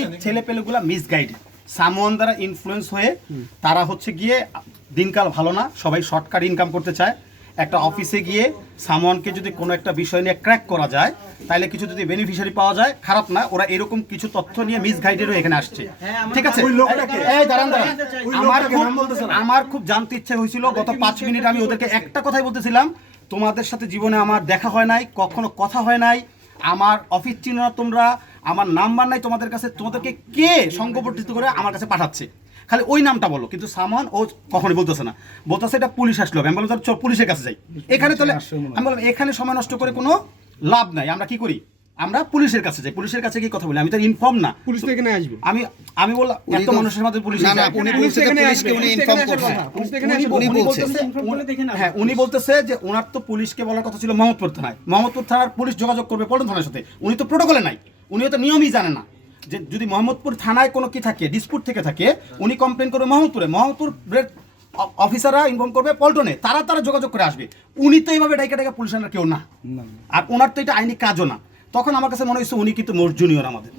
এই ছেলেপেলেগুলা misguide, someone দ্বারা influence হয়ে তারা হচ্ছে গিয়ে, দিনকাল ভালো না, সবাই শর্টকাট ইনকাম করতে চায়। একটা অফিসে গিয়ে সামওয়ানকে যদি কোনো একটা বিষয় নিয়ে ক্র্যাক করা যায়, তাহলে কিছু যদি বেনিফিশিয়ারি পাওয়া যায়, খারাপ না। ওরা এরকম কিছু তথ্য নিয়ে মিসগাইডেড হয়ে এখানে আসছে, ঠিক আছে? এই দাঁড়ান, আমার খুব জানতে ইচ্ছে হয়েছিল, গত 5 মিনিট আমি ওদেরকে একটা কথাই বলতেছিলাম, তোমাদের সাথে জীবনে আমার দেখা হয় নাই, কখনো কথা হয় নাই, আমার অফিস চিনো না তোমরা, আমার নাম্বার নাই তোমাদের কাছে, তোমাদেরকে কে সংঘবর্ধিত করে আমার কাছে পাঠাচ্ছে, খালি ওই নামটা বলো। কিন্তু সামান ও কখনোই বলতেছে না, বলতেছে এটা পুলিশ আসলো। আমি বললাম চল পুলিশের কাছে যাই। এখানে তাহলে আমি বললাম এখানে সময় নষ্ট করে কোনো লাভ নাই, আমরা কি করি, আমরা পুলিশের কাছে যাই। পুলিশের কাছে গিয়ে কথা বলি, আমি তো ইনফর্ম না, পুলিশ তো এখানে আসবে। আমি বললাম এত মানুষের মধ্যে পুলিশ না না উনি বলছে যে পুলিশকে উনি ইনফর্ম করছেন, হ্যাঁ উনি বলতেছে যে ওনার তো পুলিশকে বলার কথা ছিল মোহাম্মদপুর থানায়, মোহাম্মদপুর থানার পুলিশ যোগাযোগ করবে পল্টন থানার সাথে, উনি তো প্রোটোকলে নাই, উনি তো নিয়মই জানে না যে যদি মোহাম্মদপুর থানায় কোনো কি থাকে, ডিসপুট থেকে থাকে, উনি কমপ্লেন করবে মোহাম্মদপুরে, মোহাম্মদপুরের অফিসাররা ইনফর্ম করবে পল্টনে, তারা যোগাযোগ করে আসবে। উনি তো এইভাবে ডাইকা পুলিশ আনার কেউ না, আর ওনার তো এটা আইনি কাজও না। তখন আমার কাছে মনে হয়েছে উনি কিন্তু মোস্ট জুনিয়র, আমাদের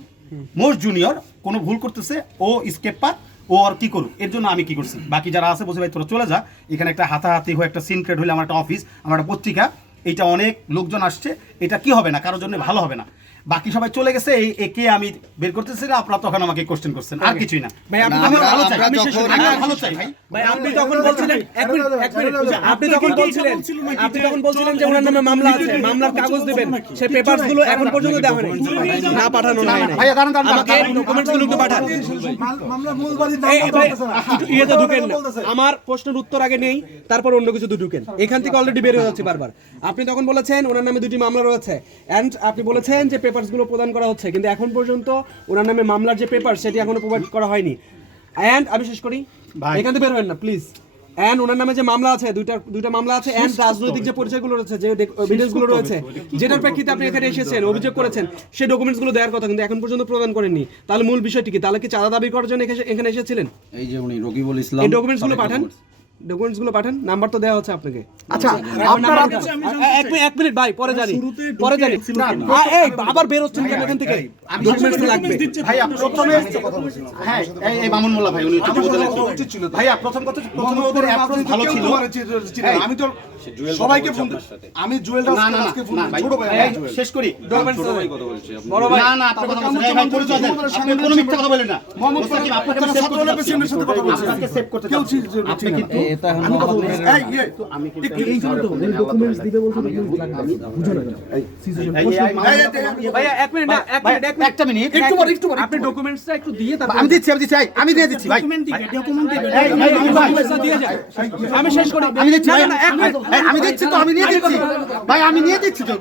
মোস্ট জুনিয়র, কোনো ভুল করতেছে, ও স্কেপ পার, ও আর কি করুক, এর জন্য আমি কি করছি, বাকি যারা আছে বসে ভাই তোরা চলে যা, এখানে একটা হাতাহাতি হয়ে একটা সিন ক্রিয়েট হলে, আমার একটা অফিস, আমার একটা পত্রিকা, এইটা অনেক লোকজন আসছে, এটা কি হবে না, কারোর জন্য ভালো হবে না। বাকি সবাই চলে গেছে, এই একে আমি বের করতেছি না, আপনারা তখন আমাকে কোশ্চেন করছেন, আর কিছুই না ভাই। আমি ভালো চাই, ভালো চাই ভাই। ভাই আপনি তখন বলছিলেন, এক মিনিট আপনি তখন বলছিলেন যে ওনার নামে মামলা আছে, মামলার কাগজ দিবেন, সেই পেপারস গুলো এখন পর্যন্ত দেওয়া হয়নি, না পাঠানো নাই। ভাই দাঁড়ান, আমাকে ডকুমেন্টস গুলো একটু পাঠান। মামলা মূল বাদী নাম একটু ইয়েতে ঢুকেন না, আমার প্রশ্নের উত্তর আগে নেই, তারপর অন্য কিছু ঢুকেন। এখান থেকে অলরেডি বের হয়ে যাচ্ছে বারবার। আপনি তখন বলেছেন ওনার নামে 2টি মামলা রয়েছে, এন্ড আপনি বলেছেন যে পেপারস গুলো প্রদান করা হচ্ছে, কিন্তু এখন পর্যন্ত ওনার নামে মামলার যে পেপার সেটি এখনো প্রোভাইড করা হয়নি। এন্ড আমি শেষ করি, এখান থেকে বের হবেন না প্লিজ। এন্ড ওনার নামে যে মামলা আছে, দুইটা মামলা আছে, এন্ড রাজনৈতিক যে পরিচয়গুলো রয়েছে, যে এভিডেন্স গুলো রয়েছে, যেটার প্রেক্ষিতে আপনি এখানে এসেছেন, অভিযোগ করেছেন, সেই ডকুমেন্টস গুলো দেওয়ার কথা, কিন্তু এখন পর্যন্ত প্রদান করেননি। তাহলে মূল বিষয়টি কি? তাহলে কি চাঁদা দাবি করার জন্য এখানে এসেছিলেন? এই যে উনি রকিবুল ইসলাম, এই ডকুমেন্টস গুলো পাঠান, নাম্বার তো দেওয়া হচ্ছে আপনাকে। আচ্ছা এক মিনিট ভাই, পরে জানি। এই আবার বের হচ্ছেন কেন এখান থেকে? ডকুমেন্টস লাগবে ভাইয়া। প্রথমে হ্যাঁ এই মামুন মোল্লা ভাই, উনি উচিত ছিল ভাইয়া। প্রথমে ওদের অ্যাপ্রোচ ভালো ছিল। আমি তো সবাইকে ফোন, আমি জুয়েলটা আজকে ফোন, ছোট ভাই শেষ করি। ডকুমেন্টস বড় ভাই না আপনার কথা বলছেন, ভাই পরিচয় দেন, আপনি কোনো মিথ্যা কথা বলেন না। মোহাম্মদ সাকিব আপনাকে আমি সেভ করতে পেশেন্টের সাথে কথা বলছি, আপনাকে সেভ করতে কেউ আপনি কিন্তু এটা হলো আমি কথা বলছি। আমি এই জন্য তো ডকুমেন্টস দিবে বলতে বুঝো না এই সিচুয়েশন ভাইয়া এক মিনিট একটা মিনিট একটু আপনি ডকুমেন্টসটা একটু দিয়ে তারপর আমি দিচ্ছি আমি দিয়ে দিচ্ছি ভাই। দিয়ে যায়। আমি শেষ করি। আমি দিচ্ছি আমি দিচ্ছি তো, আমি নিয়ে দিচ্ছি ভাই, আমি নিয়ে দিচ্ছি তো,